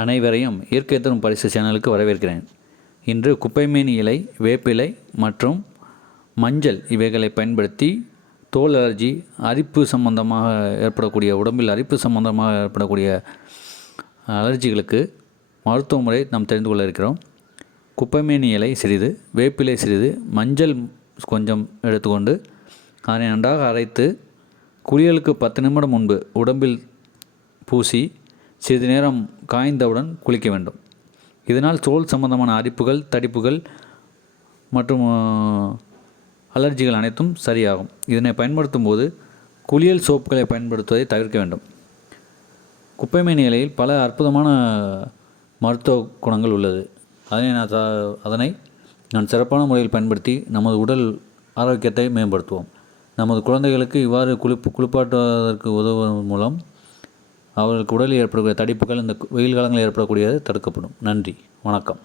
அனைவரையும் இயற்கை தரும் பரிசு சேனலுக்கு வரவேற்கிறேன். இன்று குப்பைமேனி இலை வேப்பிலை மற்றும் மஞ்சள் இவைகளை பயன்படுத்தி தோல் அலர்ஜி அரிப்பு சம்பந்தமாக ஏற்படக்கூடிய உடம்பில் அரிப்பு சம்பந்தமாக ஏற்படக்கூடிய அலர்ஜிகளுக்கு மருத்துவ முறை நாம் தெரிந்து கொள்ள இருக்கிறோம். குப்பைமேனி இலை சிறிது வேப்பிலை சிறிது மஞ்சள் கொஞ்சம் எடுத்துக்கொண்டு அதனை நன்றாக அரைத்து குளியலுக்கு பத்து நிமிடம் முன்பு உடம்பில் பூசி சிறிது நேரம் காய்ந்தவுடன் குளிக்க வேண்டும். இதனால் தோல் சம்பந்தமான அரிப்புகள் தடிப்புகள் மற்றும் அலர்ஜிகள் அனைத்தும் சரியாகும். இதனை பயன்படுத்தும் போது குளியல் சோப்புகளை பயன்படுத்துவதை தவிர்க்க வேண்டும். குப்பைமை இலையில் பல அற்புதமான மருத்துவ குணங்கள் உள்ளது. அதனை நான் த- அதனை நான் சிறப்பான முறையில் பயன்படுத்தி நமது உடல் ஆரோக்கியத்தை மேம்படுத்துவோம். நமது குழந்தைகளுக்கு இவ்வாறு குளிப்பு குளிப்பாட்டுவதற்கு உதவுவதன் மூலம் அவர்களுக்கு உடலில் ஏற்படக்கூடிய தடிப்புகள் இந்த வெயில் காலங்களில் ஏற்படக்கூடியது தடுக்கப்படும். நன்றி. வணக்கம்.